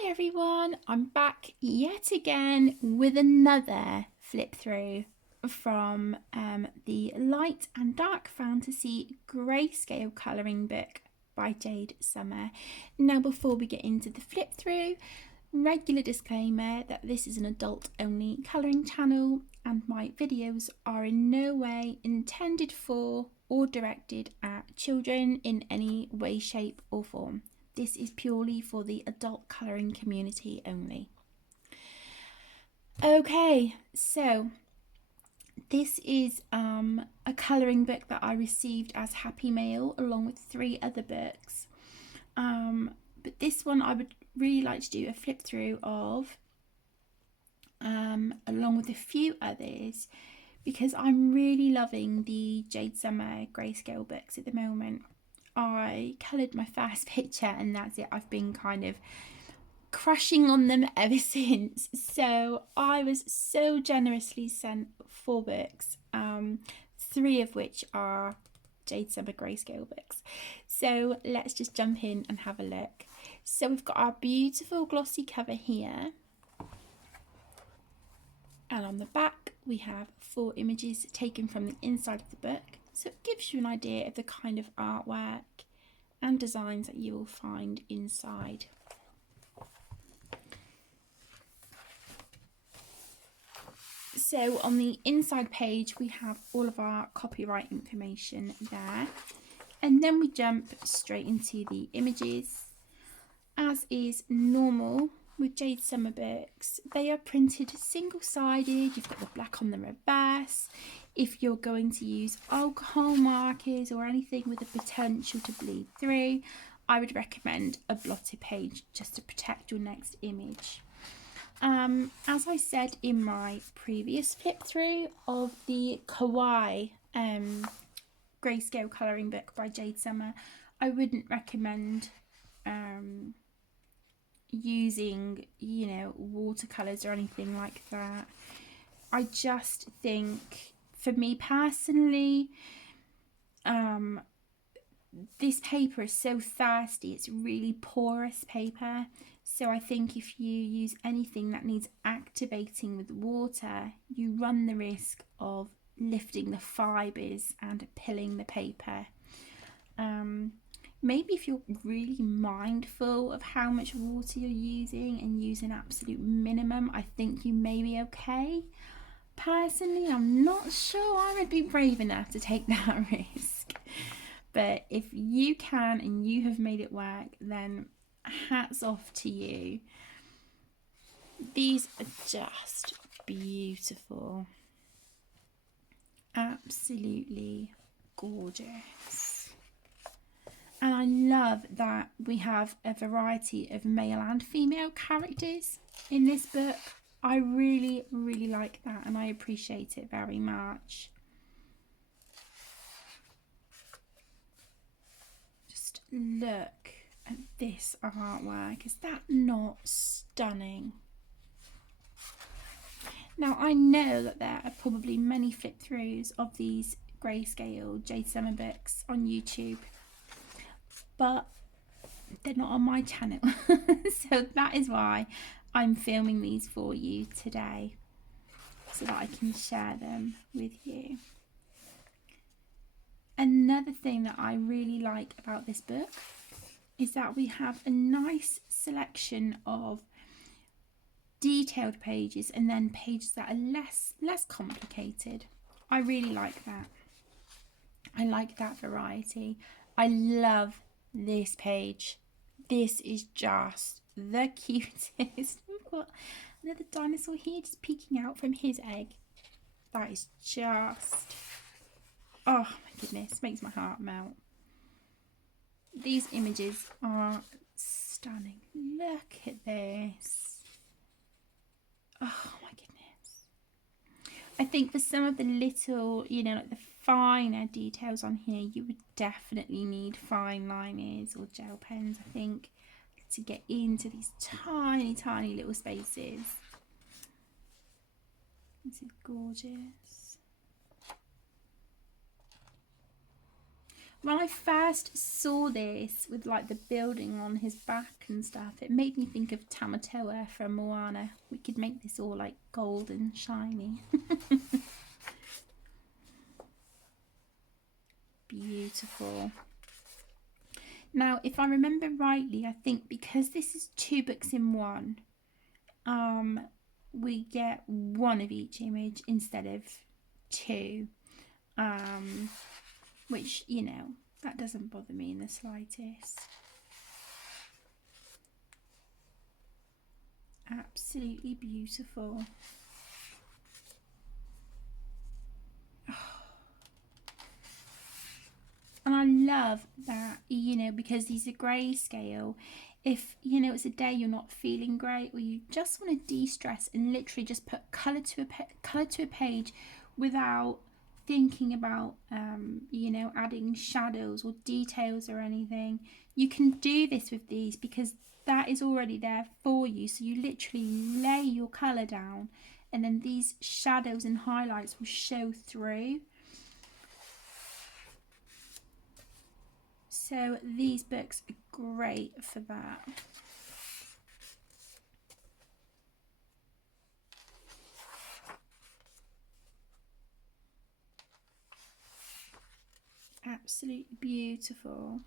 Hi everyone, I'm back yet again with another flip through from the Light and Dark Fantasy Grayscale colouring book by Jade Summer. Now before we get into the flip through, regular disclaimer that this is an adult only colouring channel and my videos are in no way intended for or directed at children in any way, shape or form. This is purely for the adult colouring community only. Okay, so this is a colouring book that I received as Happy Mail along with 3 other books. But this one I would really like to do a flip through of along with a few others because I'm really loving the Jade Summer Grayscale books at the moment. I coloured my first picture and that's it. I've been kind of crushing on them ever since. So I was so generously sent 4 books, 3 of which are Jade Summer Grayscale books. So let's just jump in and have a look. So we've got our beautiful glossy cover here. And on the back we have 4 images taken from the inside of the book. So it gives you an idea of the kind of artwork and designs that you will find inside. So on the inside page we have all of our copyright information there, and then we jump straight into the images. As is normal with Jade Summer books, they are printed single-sided. You've got the black on the reverse. If you're going to use alcohol markers or anything with the potential to bleed through, I would recommend a blotted page just to protect your next image. As I said in my previous flip through of the Kawaii Grayscale colouring book by Jade Summer, I wouldn't recommend using, watercolours or anything like that. I just think, for me personally, this paper is so thirsty. It's really porous paper. So I think if you use anything that needs activating with water, you run the risk of lifting the fibres and pilling the paper. Maybe if you're really mindful of how much water you're using and use an absolute minimum, I think you may be okay. Personally, I'm not sure I would be brave enough to take that risk. But if you can and you have made it work, then hats off to you. These are just beautiful. Absolutely gorgeous. And I love that we have a variety of male and female characters in this book. I really, really like that and I appreciate it very much. Just look at this artwork. Is that not stunning? Now I know that there are probably many flip throughs of these Grayscale Jade Summer books on YouTube, but they're not on my channel. So that is why I'm filming these for you today, so that I can share them with you. Another thing that I really like about this book is that we have a nice selection of detailed pages and then pages that are less complicated. I really like that. I like that variety. I love this page. This is just the cutest. We've got another dinosaur here just peeking out from his egg. That is just, oh my goodness, makes my heart melt. These images are stunning. Look at this. Oh my goodness. I think for some of the little, like the finer details on here, you would definitely need fine liners or gel pens, I think, to get into these tiny, tiny little spaces. This is gorgeous. When I first saw this with like the building on his back and stuff, it made me think of Tamatoa from Moana. We could make this all like gold and shiny. Beautiful. Now, if I remember rightly, I think because this is 2 books in one, we get one of each image instead of 2. Which, you know, that doesn't bother me in the slightest. Absolutely beautiful. Oh. And I love that, you know, because these are grayscale. If, you know, it's a day you're not feeling great or you just want to de-stress and literally just put colour to a page without thinking about, you know, adding shadows or details or anything, you can do this with these because that is already there for you. So you literally lay your colour down and then these shadows and highlights will show through. So these books are great for that. Absolutely beautiful.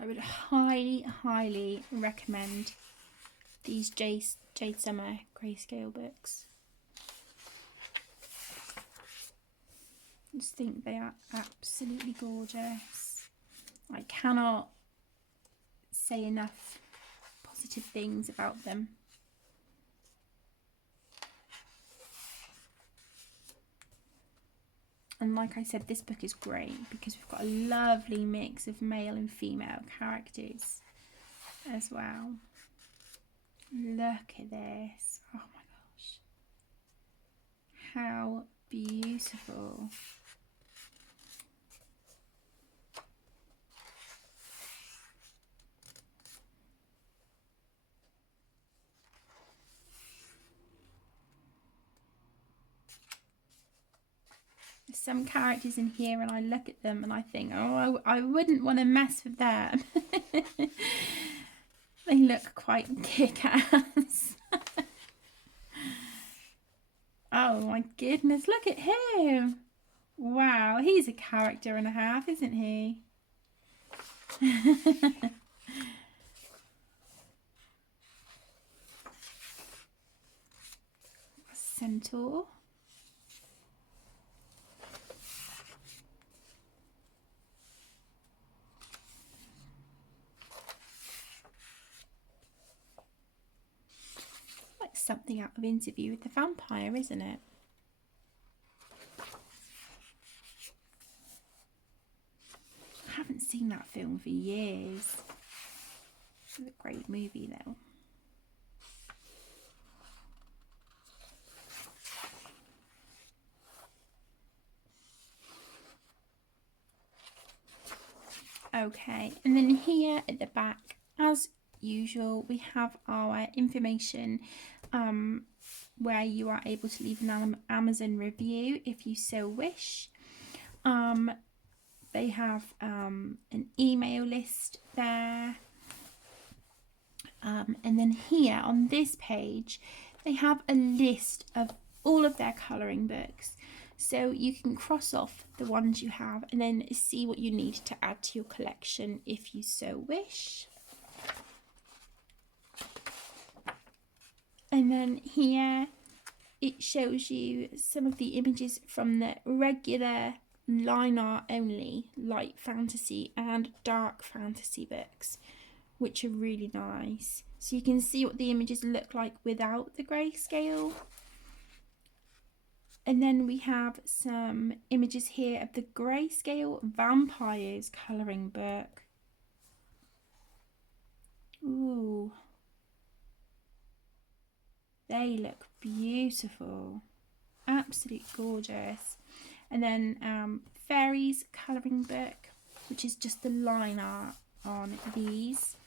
I would highly recommend these Jade Summer Grayscale books. I just think they are absolutely gorgeous. I cannot say enough positive things about them. And like I said, this book is great because we've got a lovely mix of male and female characters as well. Look at this. Oh my gosh. How beautiful. There's some characters in here and I look at them and I think, oh, I wouldn't want to mess with them. They look quite kick-ass. Oh my goodness, look at him. Wow, he's a character and a half, isn't he? Centaur. Like something out of Interview with the Vampire, isn't it? I haven't seen that film for years. It's a great movie though. Okay, and then here at the back, as usual, we have our information where you are able to leave an Amazon review if you so wish. They have an email list there. And then here on this page, they have a list of all of their colouring books. So you can cross off the ones you have and then see what you need to add to your collection if you so wish. And then here it shows you some of the images from the regular line art only light fantasy and dark fantasy books, which are really nice. So you can see what the images look like without the grayscale. And then we have some images here of the Grayscale Vampires colouring book. Ooh. They look beautiful. Absolutely gorgeous. And then Fairies colouring book. which is just the line art on these.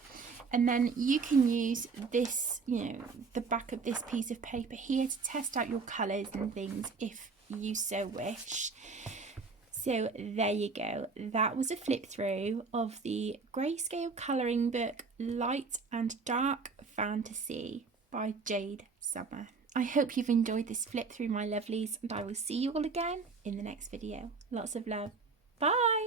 And then you can use this, you know, the back of this piece of paper here to test out your colours and things if you so wish. So there you go. That was a flip through of the Grayscale colouring book Light and Dark Fantasy by Jade Summer. I hope you've enjoyed this flip through, my lovelies, and I will see you all again in the next video. Lots of love. Bye!